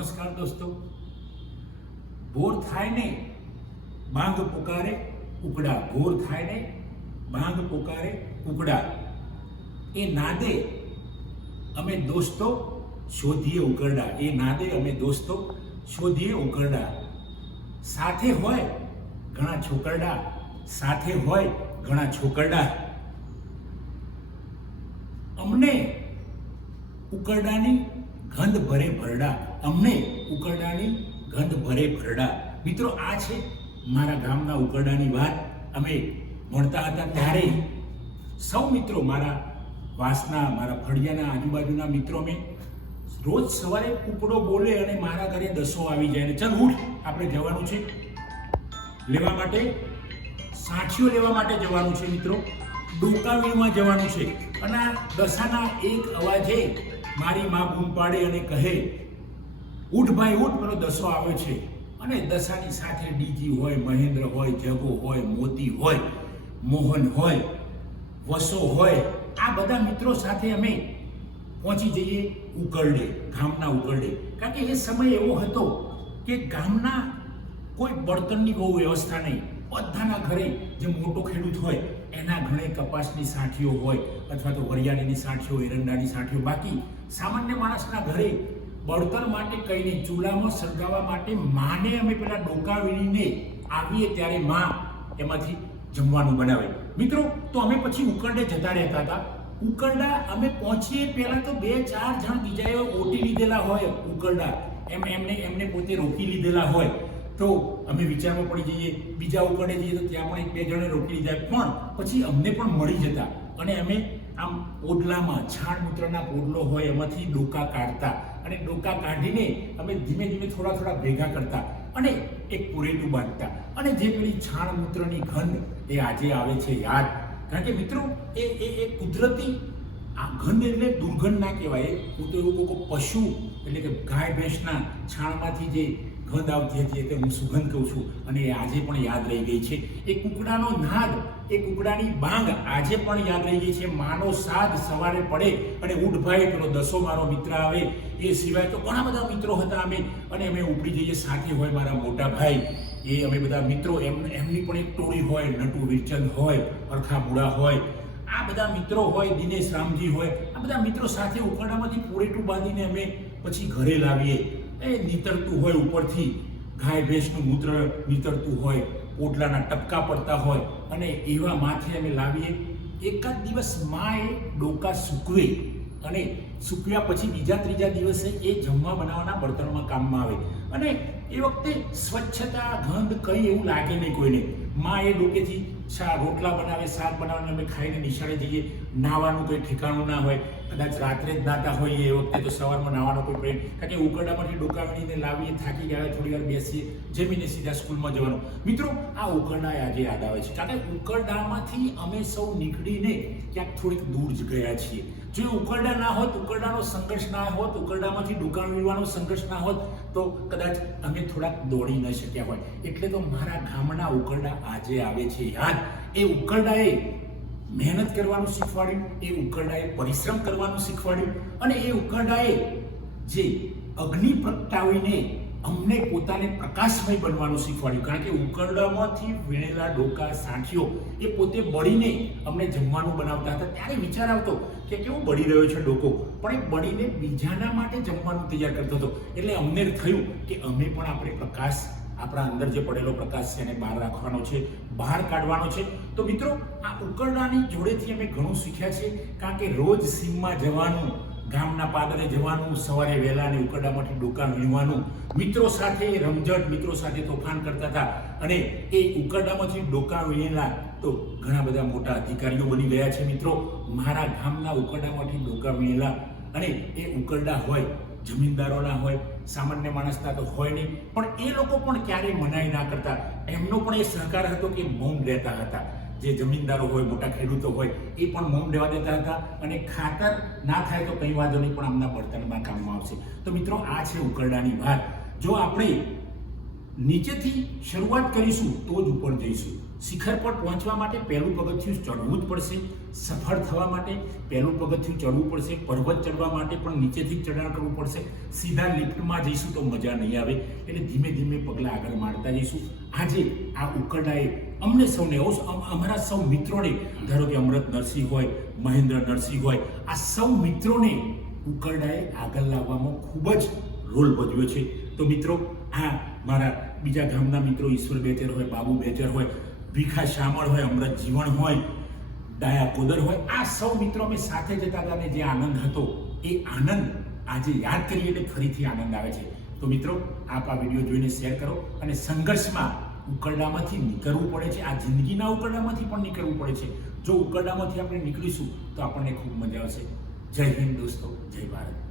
નમસ્કાર દોસ્તો। ભોર થાય ને બાંગ પુકારે ઉકડા, ભોર થાય ને બાંગ પુકારે ઉકડા, એ નાદે અમે દોસ્તો શોધીએ ઉકરડા, એ નાદે અમે દોસ્તો શોધીએ ઉકરડા। સાથે હોય ઘણા છોકરડા, સાથે હોય ઘણા છોકરડા, અમને ઉકરડાની ગંધ ભરે ભરડા, અમને ઉકરડાની ગંધ ભરે ભરડા। મિત્રો, આ છે મારા ગામના ઉકરડાની વાત। અમે ભણતા હતા ત્યારે સૌ મિત્રો, મારા વાસના, મારા ફળિયાના આજુબાજુના મિત્રો, અમે રોજ સવારે કુકડો બોલે અને મારા ઘરે દસો આવી જાય ને ચાલ ઉઠ, આપણે જવાનું છે લેવા માટે, સાંઠીઓ લેવા માટે જવાનું છે મિત્રો, ડોકાવીમાં જવાનું છે। અને આ દસાના એક અવાજે મારી માં બૂમ પાડે અને કહે, ઉઠ ભાઈ ઉઠ, પેલો દસો આવે છે। અને દસાની સાથે ડીજી હોય, મહેન્દ્ર હોય, જગો હોય, મોતી હોય, મોહન હોય, વસો હોય, આ બધા મિત્રો સાથે અમે પહોંચી જઈએ ઉકરડે, ગામના ઉકરડે। કારણ કે એ સમય એવો હતો કે ગામના કોઈ બળતણની બહુ વ્યવસ્થા નહીં, બધાના ઘરે જે મોટો ખેડૂત હોય એના ઘરે કપાસની સાંઠીઓ હોય, અથવા તો વરિયાળીની સાંઠીઓ, એરંડાની સાંઠીઓ। બાકી સામાન્ય માણસના ઘરે બળતણ માટે કંઈ નહીં, ચૂલામાં સળગાવવા માટે માને અમે પેલા ડોકા વીણીને આવીએ ત્યારે માં એમાંથી જમવાનું બનાવે। મિત્રો, તો અમે પછી ઉકરડે જતા રહેતા હતા। ઉકરડા અમે પહોંચીએ પહેલા તો 2-4 જણ બીજાએ ઓટી લીધેલા હોય ઉકરડા, એમને પોતે રોકી લીધેલા હોય, તો અમે વિચારમાં પડી જઈએ, બીજા ઉકરડે જઈએ તો ત્યાં પણ 1-2 જણે રોકી લીધા, પણ પછી અમને પણ મળી જતા અને અમે આમ પોડલામાં, છાણ મૂત્રના પોડલો હોય એમાંથી ડોકા કાઢતા અને ડોકા કાઢીને અમે ધીમે ધીમે થોડા થોડા ભેગા કરતા અને એક પુરેટું બાંધતા। અને જે પેલી છાણ મૂત્રની ગંધ એ આજે આવે છે યાદ, કારણ કે મિત્રો એ કુદરતી આ ગંધ એટલે દુર્ગંધ ના કહેવાય, હું તો એવું કહું પશુ એટલે કે ગાય ભેંસના છાણમાંથી જે ગંધ આવતી હતી એટલે હું સુગંધ કહું છું, અને એ આજે પણ યાદ રહી ગઈ છે। એ કુકડાનો નાદ, એ કુકડાની બાંગ આજે પણ યાદ રહી ગઈ છે। માનો સાદ સવારે પડે અને ઉઠ ભાઈ, પેલો દસો મારો મિત્ર આવે, એ સિવાય તો ઘણા બધા મિત્રો હતા અમે, અને અમે ઉપડી જઈએ, સાથે હોય મારા મોટા ભાઈ, એ અમે બધા મિત્રો, એમની પણ એક ટોળી હોય, નટુ વીરચંદ હોય, અરખા બુડા હોય, આ બધા મિત્રો હોય, દિનેશ રામજી હોય, આ બધા મિત્રો સાથે ઉકરડામાંથી પૂરેટું બાંધીને અમે પછી ઘરે લાવીએ। એ નીતરતું હોય ઉપરથી, ગાય ભેંસનું મૂત્ર નીતરતું હોય, પોટલાના ટપકા પડતા હોય, અને એવા માથે અમે લાવીએ। એકાદ દિવસ માં એ ડોકા સૂકવે, અને સૂકવ્યા પછી બીજા-ત્રીજા દિવસે એ જમવા બનાવવાના બળતણમાં કામમાં આવે, અને એ વખતે સ્વચ્છતા, ગંધ કંઈ એવું લાગે નહીં કોઈને। માં એ ડોકેથી રોટલા બનાવે, શાક બનાવીને અમે ખાઈને નિશાળે જઈએ। નાવાનું કોઈ ઠેકાણું ના હોય, કદાચ રાત્રે જ નાતા હોઈએ એ વખતે, તો સવારમાં નાવાનો કોઈ પ્રેમ, કારણ કે ઉકરડામાંથી ડોકા વીણીને લાવીએ, થાકી ગયા, થોડી વાર બેસીએ, જમીને સીધા સ્કૂલમાં જવાનું। મિત્રો, આ ઉકરડા આજે યાદ આવે છે, કારણ કે ઉકરડામાંથી અમે સૌ નીકળીને ક્યાંક થોડીક દૂર જ ગયા છીએ। જો ઉકરડા ના હોત, ઉકરડાનો સંઘર્ષ ના હોત, ઉકરડામાંથી ડોકા વીણવાનો સંઘર્ષ ના હોત, તો કદાચ અમે થોડાક દોડી ન શક્યા હોય। એટલે તો મારા ગામના ઉકરડા આજે આવે છે યાદ। એ ઉકરડાએ મહેનત કરવાનું શીખવાડ્યું, એ ઉકરડાએ પરિશ્રમ કરવાનું શીખવાડ્યું, અને એ ઉકરડાએ જે અગ્નિ પ્રગટાવીને અમને પોતાને પ્રકાશમય બનવાનું શીખવાડ્યું। કારણ કે ઉકરડામાંથી વીણેલા ડોકા, સાંઠીઓ એ પોતે બળીને અમને જમવાનું બનાવતા હતા। ત્યારે વિચાર આવતો કે કેવો બળી રહ્યો છે ડોકો, પણ એ બળીને બીજાના માટે જમવાનું તૈયાર કરતો હતો। એટલે અમને થયું કે અમે પણ આપણે પ્રકાશ, આપણા અંદર જે પડેલો પ્રકાશ છે એને બહાર રાખવાનો છે, બહાર કાઢવાનો છે। તો મિત્રો, આ ઉકરડાની જોડેથી અમે ઘણું શીખ્યા છે, કારણ કે રોજ સીમમાં જવાનું, ગામના પાદરે જવાનું, સવારે વહેલા ને ઉકરડામાંથી ડોકા વીણવાનું, મિત્રો સાથે રમઝટ, મિત્રો સાથે તોફાન કરતા હતા, અને એ ઉકરડામાંથી ડોકા વીણેલા તો ઘણા બધા મોટા અધિકારીઓ બની ગયા છે મિત્રો। મારા ગામના ઉકરડામાંથી ડોકા વીણેલા, અને એ ઉકરડા હોય જમીનદારોના હોય, સામાન્ય માણસના તો હોય નહીં, પણ એ લોકો પણ ક્યારેય મનાઈ ના કરતા। એમનો પણ એ સહકાર હતો કે મૌન રહેતા હતા। જે જમીનદારો હોય, મોટા ખેડૂતો હોય, એ પણ મૌન રહેવા દેતા હતા, અને ખાતર ના થાય તો કંઈ વાંધો નહીં, પણ આમના બળતણમાં કામમાં આવશે। તો મિત્રો, આ છે ઉકરડાની વાત। જો આપણે નીચેથી શરૂઆત કરીશું તો જ ઉપર જઈશું। શિખર પર પહોંચવા માટે પહેલું પગથિયું ચડવું જ પડશે, સફળ થવા માટે પહેલું પગથિયું ચડવું પડશે, પર્વત ચડવા માટે પણ નીચેથી ચઢાણ કરવું પડશે. સીધા લિફ્ટમાં જઈશું તો મજા નહીં આવે, એટલે ધીમે ધીમે પગલાં આગળ મારતા જઈશું. આજે આ ઉકરડાએ અમને સૌને, અમારા સૌ મિત્રોને, ધારો કે અમૃત નરસિંહ હોય, મહેન્દ્ર નરસિંહ હોય, આ સૌ મિત્રોને ઉકરડાએ આગળ લાવવામાં ખૂબ જ રોલ ભજવ્યો છે. તો મિત્રો, આ મારા બીજા ગામના મિત્રો ઈશ્વર બેચર હોય, બાબુ બેચર હોય, ભીખા શામળ હોય, અમૃત જીવન હોય, ડાયા કોદર હોય, આ સૌ મિત્રો અમે સાથે જતા હતા અને જે આનંદ હતો એ આનંદ આજે યાદ કરીએ એટલે ફરીથી આનંદ આવે છે. તો મિત્રો, આપ આ વિડીયો જોઈને શેર કરો અને સંઘર્ષમાં ઉકરડામાંથી નીકળવું પડે છે. આ જિંદગીના ઉકરડામાંથી પણ નીકળવું પડે છે. જો ઉકરડામાંથી આપણે નીકળીશું તો આપણને ખૂબ મજા આવશે. જય હિન્દ દોસ્તો, જય ભારત.